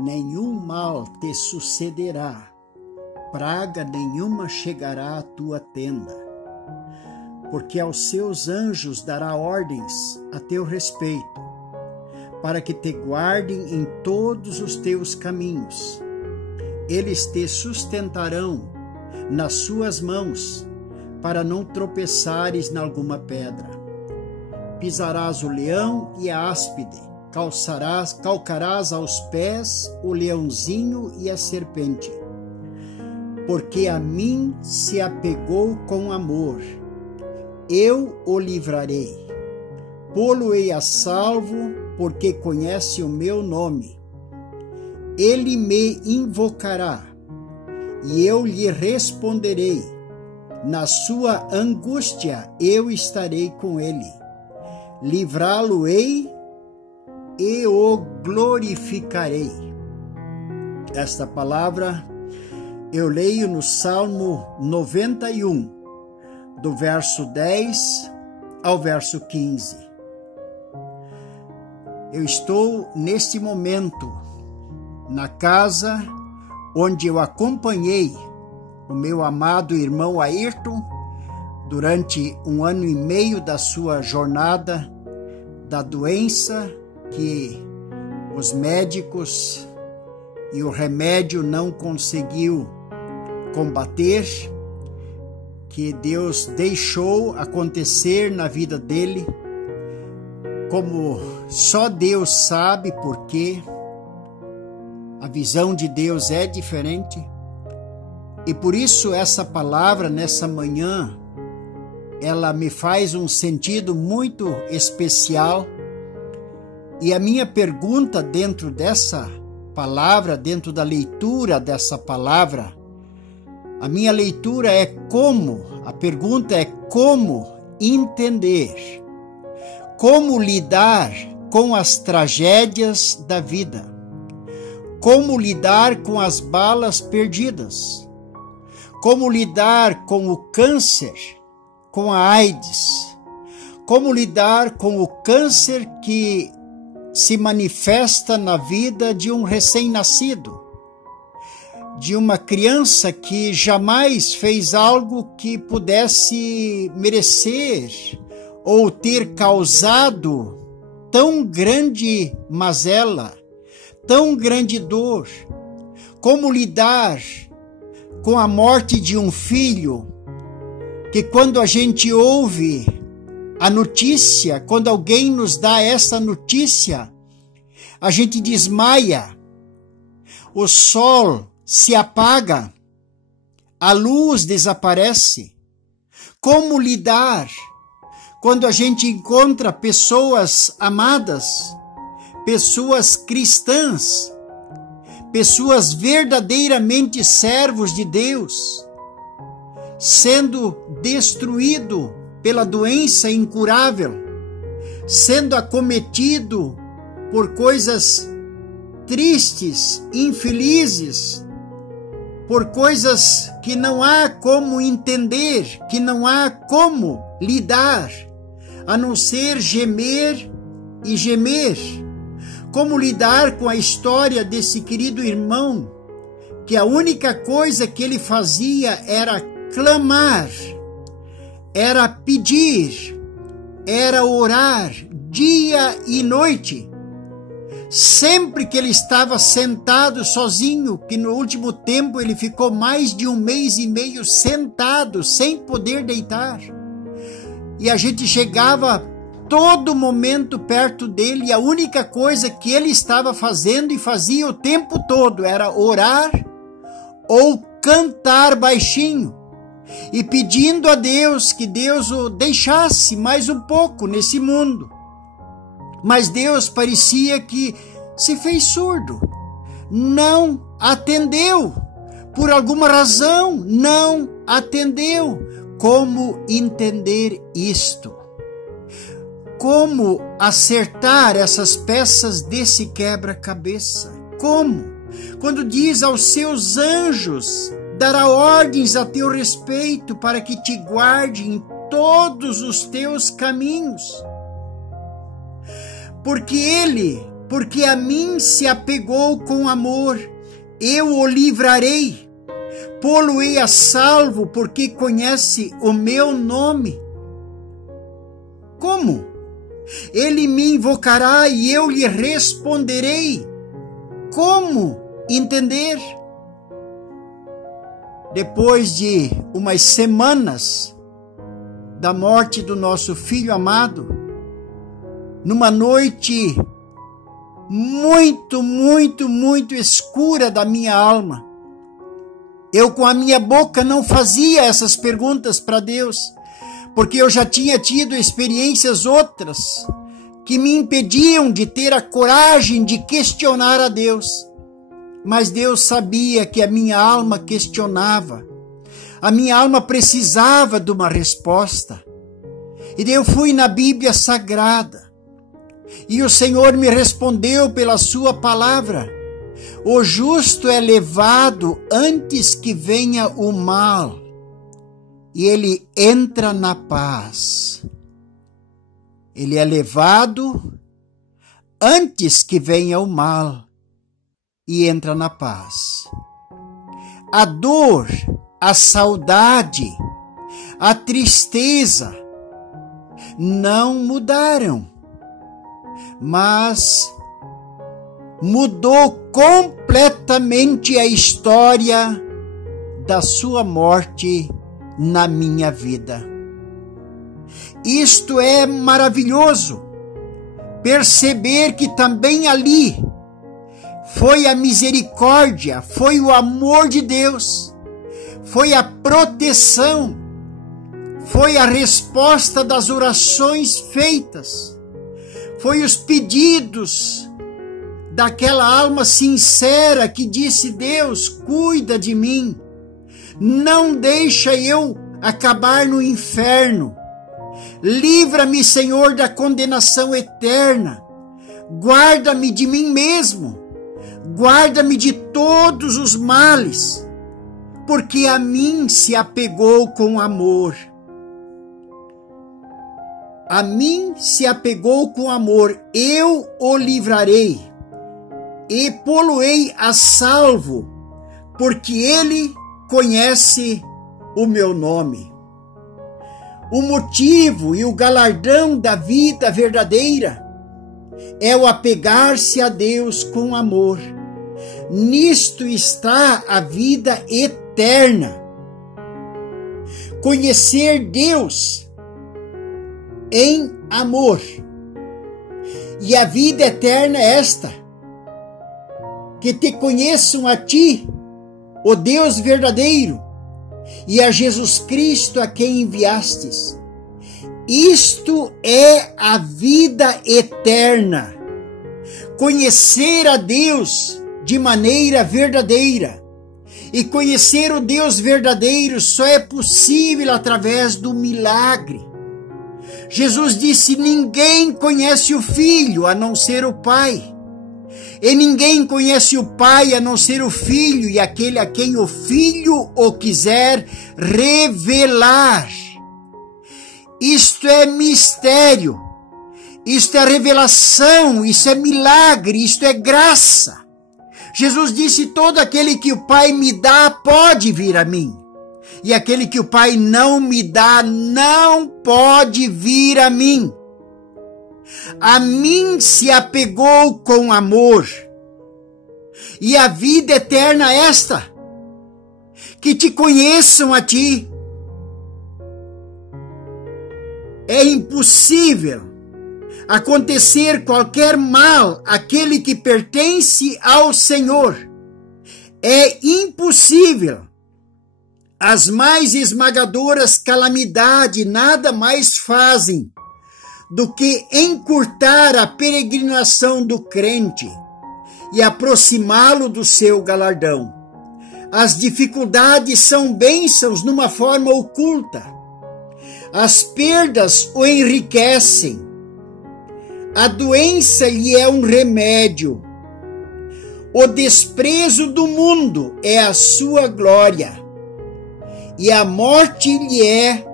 nenhum mal te sucederá, praga nenhuma chegará à tua tenda, porque aos seus anjos dará ordens a teu respeito, para que te guardem em todos os teus caminhos. Eles te sustentarão nas suas mãos, para não tropeçares em alguma pedra. Pisarás o leão e a áspide, calcarás aos pés o leãozinho e a serpente. Porque a mim se apegou com amor, eu o livrarei. Pô-lo-ei a salvo, porque conhece o meu nome. Ele me invocará, e eu lhe responderei. Na sua angústia eu estarei com ele. Livrá-lo-ei e o glorificarei. Esta palavra eu leio no Salmo 91, do verso 10 ao verso 15. Eu estou neste momento na casa onde eu acompanhei o meu amado irmão Ayrton durante 1 ano e meio da sua jornada da doença que os médicos e o remédio não conseguiu combater, que Deus deixou acontecer na vida dele, como só Deus sabe porque a visão de Deus é diferente. E por isso essa palavra nessa manhã, ela me faz um sentido muito especial. E a minha pergunta dentro dessa palavra, dentro da leitura dessa palavra, a minha leitura é a pergunta é como entender, como lidar com as tragédias da vida, como lidar com as balas perdidas, como lidar com o câncer, com a AIDS, como lidar com o câncer que se manifesta na vida de um recém-nascido, de uma criança que jamais fez algo que pudesse merecer ou ter causado tão grande mazela, tão grande dor. Como lidar com a morte de um filho, que quando a gente ouve a notícia, quando alguém nos dá essa notícia, a gente desmaia, o sol se apaga, a luz desaparece. Como lidar quando a gente encontra pessoas amadas, pessoas cristãs, pessoas verdadeiramente servos de Deus, sendo destruído pela doença incurável, sendo acometido por coisas tristes, infelizes, por coisas que não há como entender, que não há como lidar, a não ser gemer e gemer. Como lidar com a história desse querido irmão, que a única coisa que ele fazia era clamar, era pedir, era orar dia e noite. Sempre que ele estava sentado sozinho, que no último tempo ele ficou mais de 1 mês e meio sentado, sem poder deitar. E a gente chegava todo momento perto dele, e a única coisa que ele estava fazendo e fazia o tempo todo era orar ou cantar baixinho e pedindo a Deus que Deus o deixasse mais um pouco nesse mundo. Mas Deus parecia que se fez surdo, não atendeu, por alguma razão não atendeu. Como entender isto? Como acertar essas peças desse quebra-cabeça? Como? Quando diz aos seus anjos, dará ordens a teu respeito para que te guarde em todos os teus caminhos. Porque ele porque a mim se apegou com amor, eu o livrarei. Pô-lo-ei a salvo, porque conhece o meu nome. Como? Ele me invocará e eu lhe responderei. Como entender? Depois de umas semanas da morte do nosso filho amado, numa noite muito escura da minha alma, eu com a minha boca não fazia essas perguntas para Deus, porque eu já tinha tido experiências outras que me impediam de ter a coragem de questionar a Deus. Mas Deus sabia que a minha alma questionava, a minha alma precisava de uma resposta. E daí eu fui na Bíblia Sagrada, e o Senhor me respondeu pela sua palavra: o justo é levado antes que venha o mal, e ele entra na paz. Ele é levado antes que venha o mal e entra na paz. A dor, a saudade, a tristeza não mudaram, mas mudou completamente a história da sua morte na minha vida. Isto é maravilhoso, perceber que também ali foi a misericórdia, foi o amor de Deus, foi a proteção, foi a resposta das orações feitas, foi os pedidos daquela alma sincera que disse: Deus, cuida de mim, não deixa eu acabar no inferno, livra-me, Senhor, da condenação eterna, guarda-me de mim mesmo, guarda-me de todos os males, porque a mim se apegou com amor. A mim se apegou com amor, eu o livrarei e pô-lo-ei a salvo, porque ele conhece o meu nome. O motivo e o galardão da vida verdadeira é o apegar-se a Deus com amor. Nisto está a vida eterna. Conhecer Deus em amor. E a vida eterna é esta: que te conheçam a ti, o Deus verdadeiro, e a Jesus Cristo a quem enviastes. Isto é a vida eterna. Conhecer a Deus de maneira verdadeira. E conhecer o Deus verdadeiro só é possível através do milagre. Jesus disse: ninguém conhece o Filho a não ser o Pai. E ninguém conhece o Pai a não ser o Filho, e aquele a quem o Filho o quiser revelar. Isto é mistério, isto é revelação, isso é milagre, isto é graça. Jesus disse: todo aquele que o Pai me dá pode vir a mim, e aquele que o Pai não me dá não pode vir a mim. A mim se apegou com amor, e a vida eterna é esta: que te conheçam a ti. É impossível acontecer qualquer mal àquele que pertence ao Senhor. É impossível. As mais esmagadoras calamidades nada mais fazem do que encurtar a peregrinação do crente e aproximá-lo do seu galardão. As dificuldades são bênçãos numa forma oculta. As perdas o enriquecem. A doença lhe é um remédio. O desprezo do mundo é a sua glória. E a morte lhe é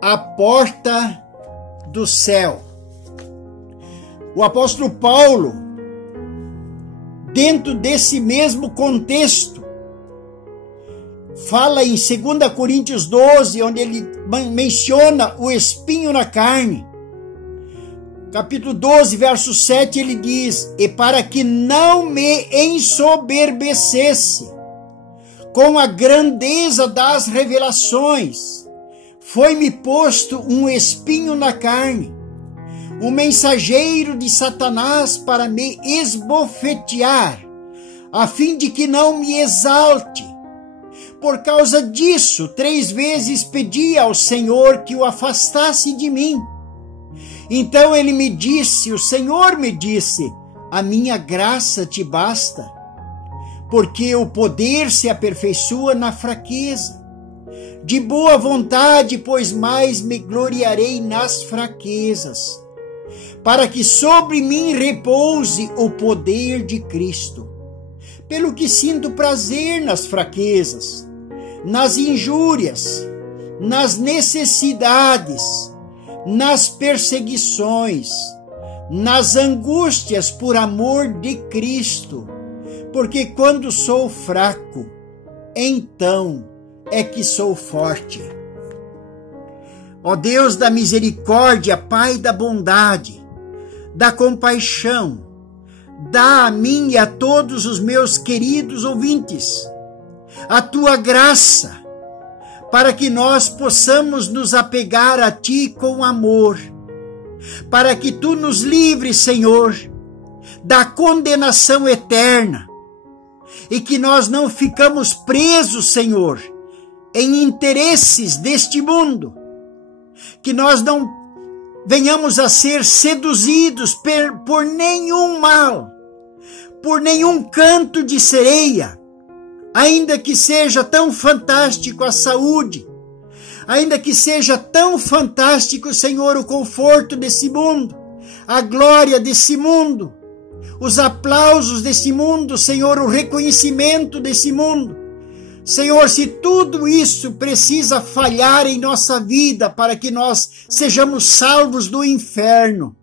a porta do céu. O apóstolo Paulo, dentro desse mesmo contexto. Fala em 2 Coríntios 12, onde ele menciona o espinho na carne. Capítulo 12, verso 7, ele diz: e para que não me ensoberbecesse com a grandeza das revelações, foi-me posto um espinho na carne, um mensageiro de Satanás para me esbofetear, a fim de que não me exalte. Por causa disso, 3 vezes pedi ao Senhor que o afastasse de mim. Então ele me disse, o Senhor me disse: a minha graça te basta, porque o poder se aperfeiçoa na fraqueza. De boa vontade, pois mais me gloriarei nas fraquezas, para que sobre mim repouse o poder de Cristo. Pelo que sinto prazer nas fraquezas, nas injúrias, nas necessidades, nas perseguições, nas angústias por amor de Cristo, porque quando sou fraco, então é que sou forte. Ó Deus da misericórdia, Pai da bondade, da compaixão, dá a mim e a todos os meus queridos ouvintes a tua graça, para que nós possamos nos apegar a ti com amor, para que tu nos livres, Senhor, da condenação eterna, e que nós não ficamos presos, Senhor, em interesses deste mundo, que nós não venhamos a ser seduzidos por nenhum mal, por nenhum canto de sereia, ainda que seja tão fantástico a saúde, ainda que seja tão fantástico, Senhor, o conforto desse mundo, a glória desse mundo, os aplausos desse mundo, Senhor, o reconhecimento desse mundo. Senhor, se tudo isso precisa falhar em nossa vida para que nós sejamos salvos do inferno,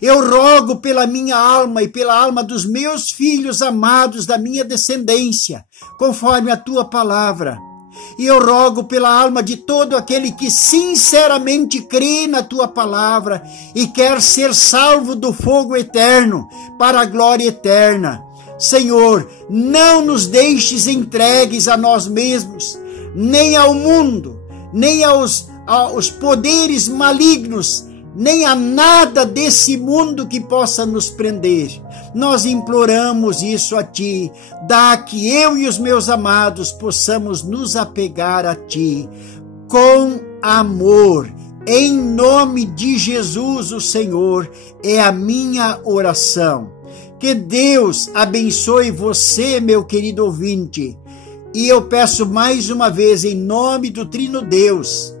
eu rogo pela minha alma e pela alma dos meus filhos amados, da minha descendência, conforme a tua palavra. E eu rogo pela alma de todo aquele que sinceramente crê na tua palavra e quer ser salvo do fogo eterno, para a glória eterna. Senhor, não nos deixes entregues a nós mesmos, nem ao mundo, nem aos poderes malignos, nem a nada desse mundo que possa nos prender. Nós imploramos isso a ti, dá que eu e os meus amados possamos nos apegar a ti com amor. Em nome de Jesus, o Senhor, é a minha oração. Que Deus abençoe você, meu querido ouvinte. E eu peço mais uma vez, em nome do Trino Deus,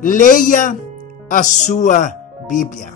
leia a sua Bíblia.